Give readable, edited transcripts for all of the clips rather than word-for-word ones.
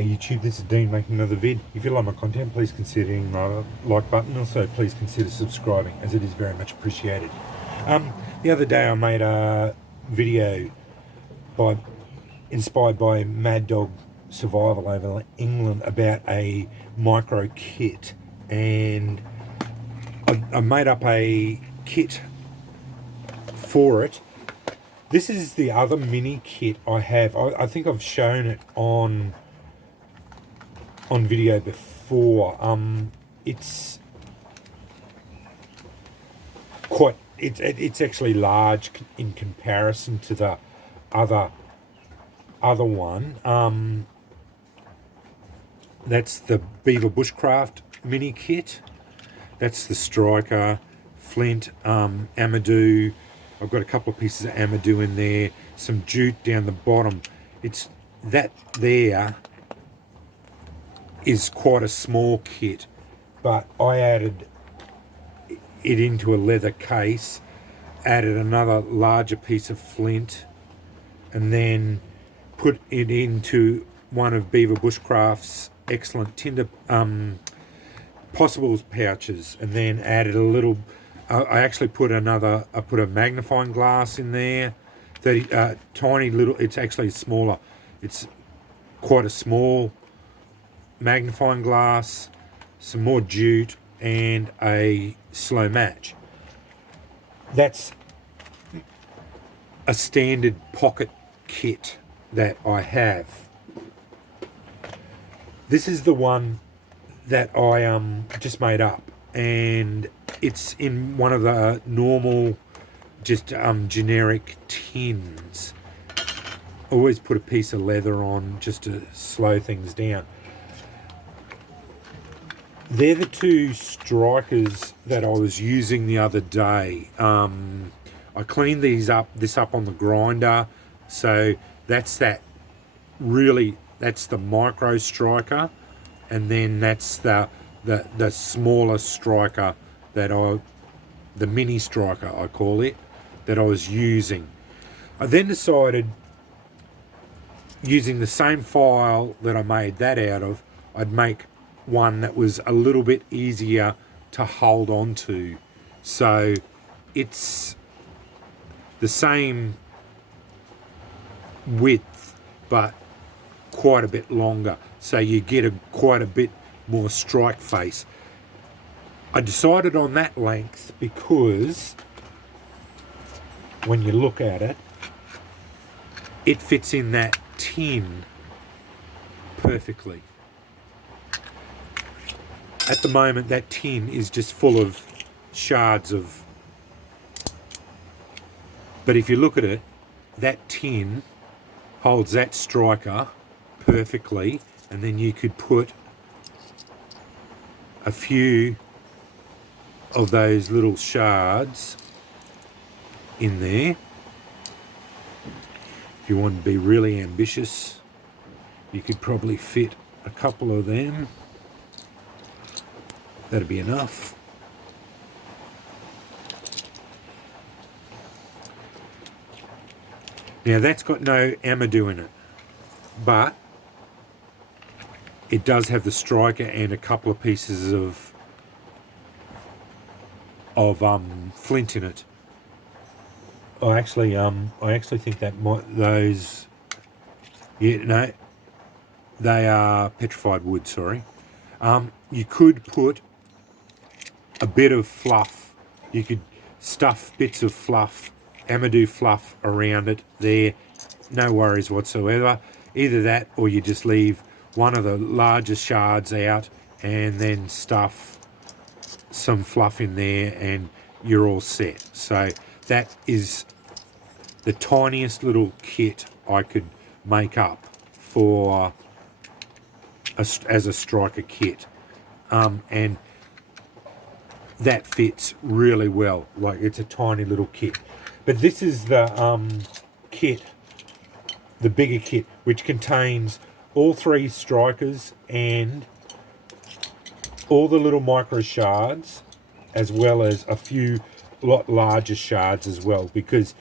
Hey YouTube, this is Dean making another vid. If you like my content, please consider hitting the like button. Also, please consider subscribing, as it is very much appreciated. The other day I made a video inspired by Mad Dog Survival over England about a micro kit, and I made up a kit for it. This is the other mini kit I have. I think I've shown it on video before. It's quite, it's actually large in comparison to the other one. That's the Beaverbushcraft mini kit. That's the striker, flint, amadou. I've got a couple of pieces of amadou in there, some jute down the bottom. It's that there is quite a small kit, but I added it into a leather case, added another larger piece of flint, and then put it into one of Beaverbushcraft's excellent tinder possibles pouches, and then added a little. I actually put a magnifying glass in there, tiny little. It's actually smaller. It's quite a small magnifying glass, some more jute, and a slow match. That's a standard pocket kit that I have. This is the one that I just made up, and it's in one of the normal, just generic tins. Always put a piece of leather on just to slow things down. They're the two strikers that I was using the other day. I cleaned this up on the grinder, so that's the micro striker, and then that's the smaller striker the mini striker I call it, that I was using. I then decided, using the same file that I made that out of, I'd make one that was a little bit easier to hold on to. So it's the same width but quite a bit longer, so you get quite a bit more strike face. I decided on that length because when you look at it, it fits in that tin perfectly. At the moment, that tin is just full of shards of, but if you look at it, that tin holds that striker perfectly, and then you could put a few of those little shards in there. If you want to be really ambitious, you could probably fit a couple of them. That'd be enough. Now that's got no amadou in it, but it does have the striker and a couple of pieces of flint in it. I actually think that they are petrified wood. Sorry. You could put a bit of fluff. You could stuff bits of fluff, amadou fluff, around it there. No worries whatsoever. Either that, or you just leave one of the larger shards out and then stuff some fluff in there, and you're all set. So that is the tiniest little kit I could make up for as a striker kit, and that fits really well. Like, it's a tiny little kit. But this is the kit, the bigger kit, which contains all three strikers and all the little micro shards, as well as a few lot larger shards as well, because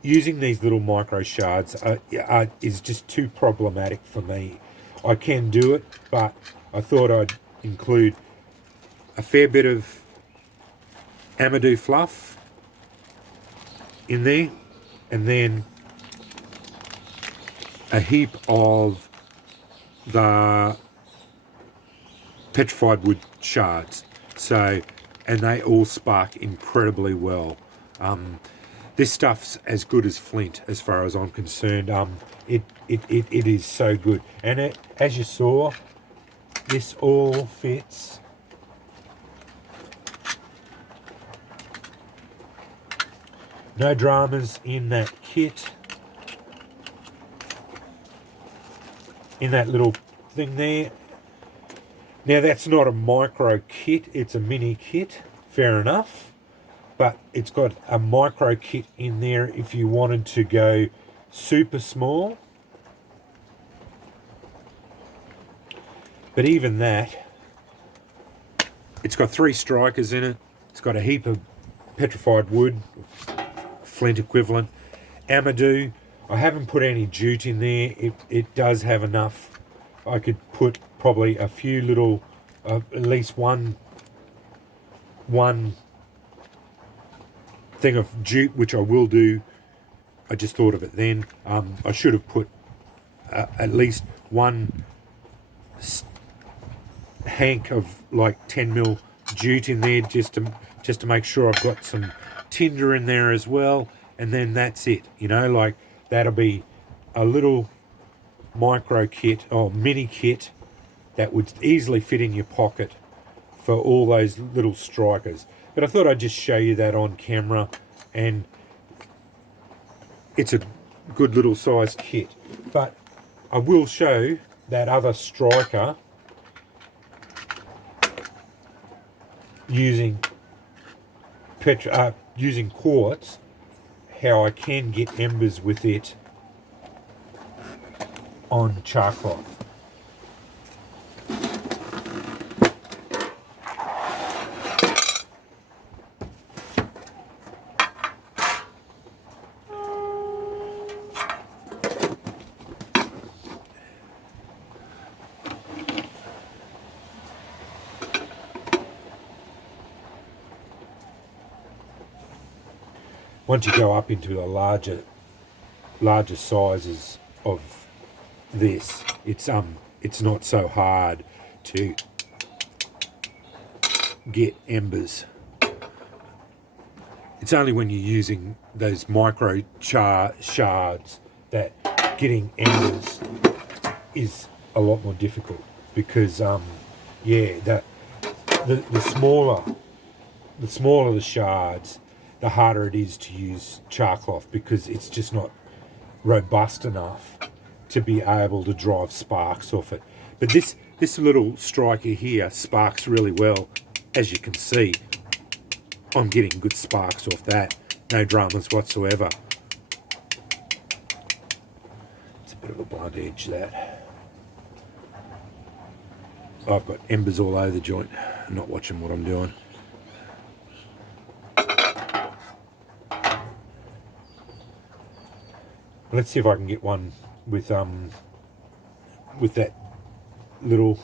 using these little micro shards is just too problematic for me. I can do it, but I thought I'd include a fair bit of amadou fluff in there, and then a heap of the petrified wood shards. So, and they all spark incredibly well. This stuff's as good as flint as far as I'm concerned. It is so good. And it, as you saw, this all fits no dramas in that kit, in that little thing there. Now that's not a micro kit, it's a mini kit, fair enough, but it's got a micro kit in there if you wanted to go super small. But even that, it's got 3 strikers in it, it's got a heap of petrified wood, flint equivalent, amadou. I haven't put any jute in there. It does have enough. I could put probably a few little, at least one thing of jute, which I will do. I just thought of it then. I should have put at least one hank of like 10mm jute in there, just to make sure I've got some tinder in there as well, and then that's it. You know, like that'll be a little micro kit or mini kit that would easily fit in your pocket for all those little strikers. But I thought I'd just show you that on camera, and it's a good little size kit. But I will show that other striker using quartz, how I can get embers with it on char cloth. Once you go up into the larger sizes of this, it's not so hard to get embers. It's only when you're using those micro shards that getting embers is a lot more difficult, because the smaller the shards, the harder it is to use char cloth, because it's just not robust enough to be able to drive sparks off it. But this little striker here sparks really well. As you can see, I'm getting good sparks off that, no dramas whatsoever. It's a bit of a blunt edge, that. I've got embers all over the joint. I'm not watching what I'm doing. Let's see if I can get one with that little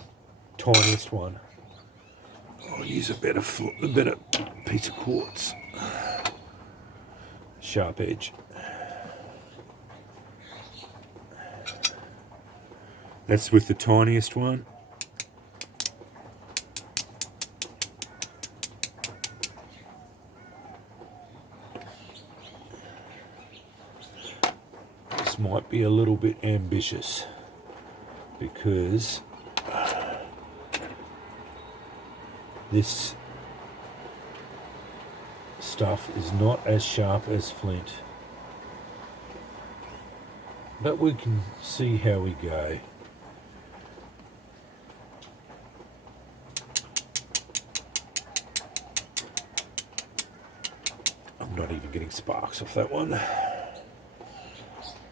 tiniest one. I'll use a better piece of quartz, sharp edge. That's with the tiniest one. This might be a little bit ambitious, because this stuff is not as sharp as flint, but we can see how we go. I'm not even getting sparks off that one.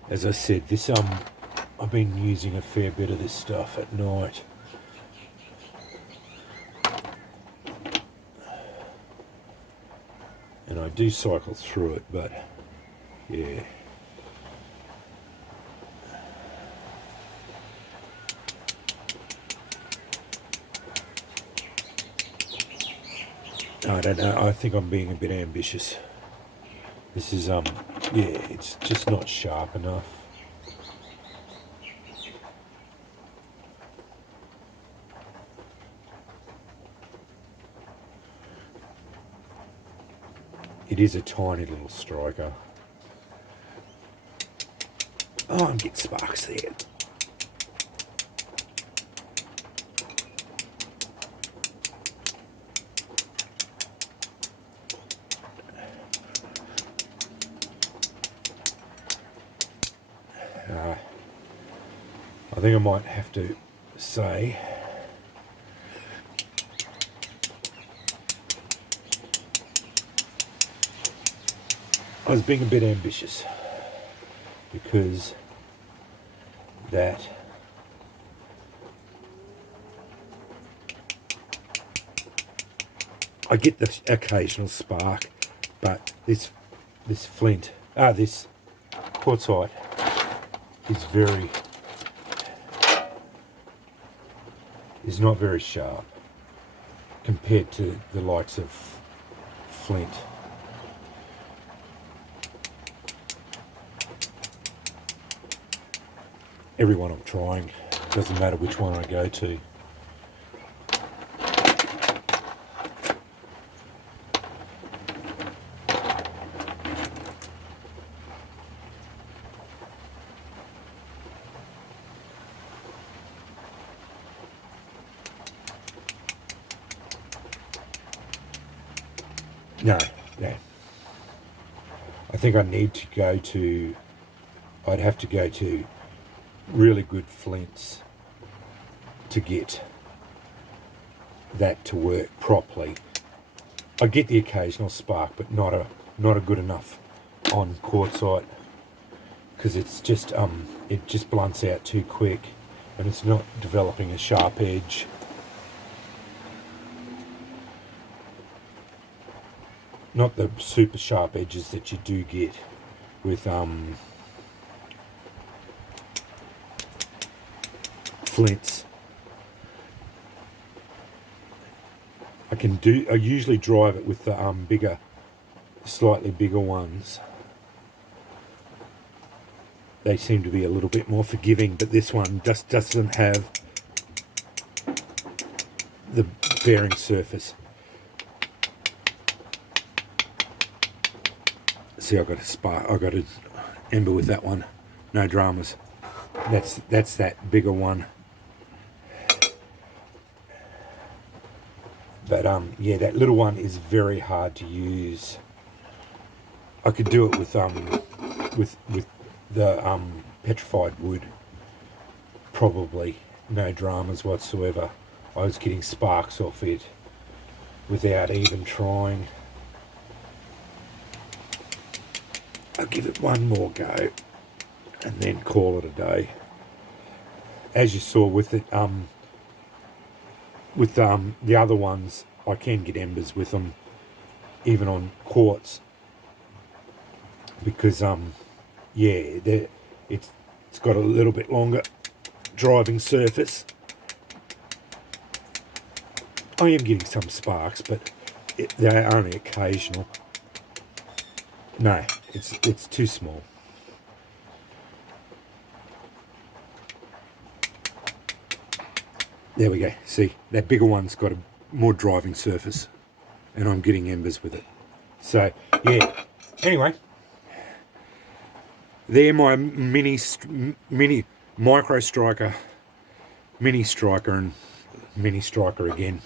As I said, this I've been using a fair bit of this stuff at night. And I do cycle through it, but yeah. I don't know, I think I'm being a bit ambitious. This is, yeah, it's just not sharp enough. It is a tiny little striker. Oh, I'm getting sparks there. I think I might have to say I was being a bit ambitious, because that I get the occasional spark, but this flint, this quartzite is not very sharp compared to the likes of flint. Every one I'm trying, doesn't matter which one I go to. No. I think I need to go to, I'd have to go to really good flints to get that to work properly. I get the occasional spark, but not a good enough on quartzite, because it's just it just blunts out too quick, and it's not developing a sharp edge. Not the super sharp edges that you do get with flints. I usually drive it with the slightly bigger ones. They seem to be a little bit more forgiving, but this one just doesn't have the bearing surface. See, I got an ember with that one. No dramas. That's that bigger one. But yeah, that little one is very hard to use. I could do it with the petrified wood. Probably no dramas whatsoever. I was getting sparks off it without even trying. I'll give it one more go and then call it a day. As you saw with it, the other ones, I can get embers with them, even on quartz, because yeah, it's got a little bit longer driving surface. I am getting some sparks, but they're only occasional. No, it's too small. There we go. See, that bigger one's got a more driving surface, and I'm getting embers with it. So yeah. Anyway, they're my mini micro striker, mini striker, and mini striker again.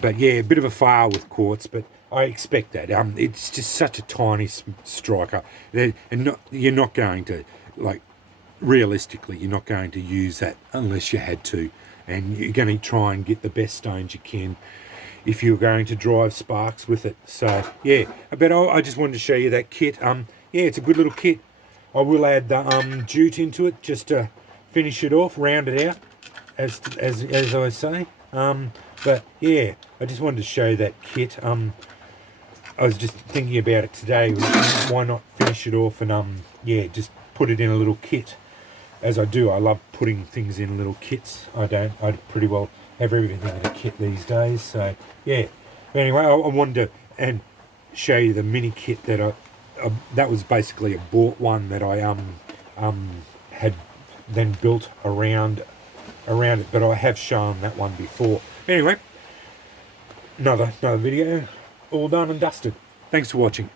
But yeah, a bit of a fail with quartz, but I expect that. It's just such a tiny striker, and you're not going to, like, realistically, you're not going to use that unless you had to, and you're going to try and get the best stones you can if you're going to drive sparks with it. So yeah, but I just wanted to show you that kit. Yeah, it's a good little kit. I will add the jute into it just to finish it off, round it out, as I say. But yeah, I just wanted to show that kit. I was just thinking about it today. Why not finish it off and yeah, just put it in a little kit, as I do. I love putting things in little kits. I pretty well have everything in a kit these days. So yeah, But anyway, I wanted to and show you the mini kit that that was basically a bought one that I had then built around it, but I have shown that one before. Anyway, another video, all done and dusted. Thanks for watching.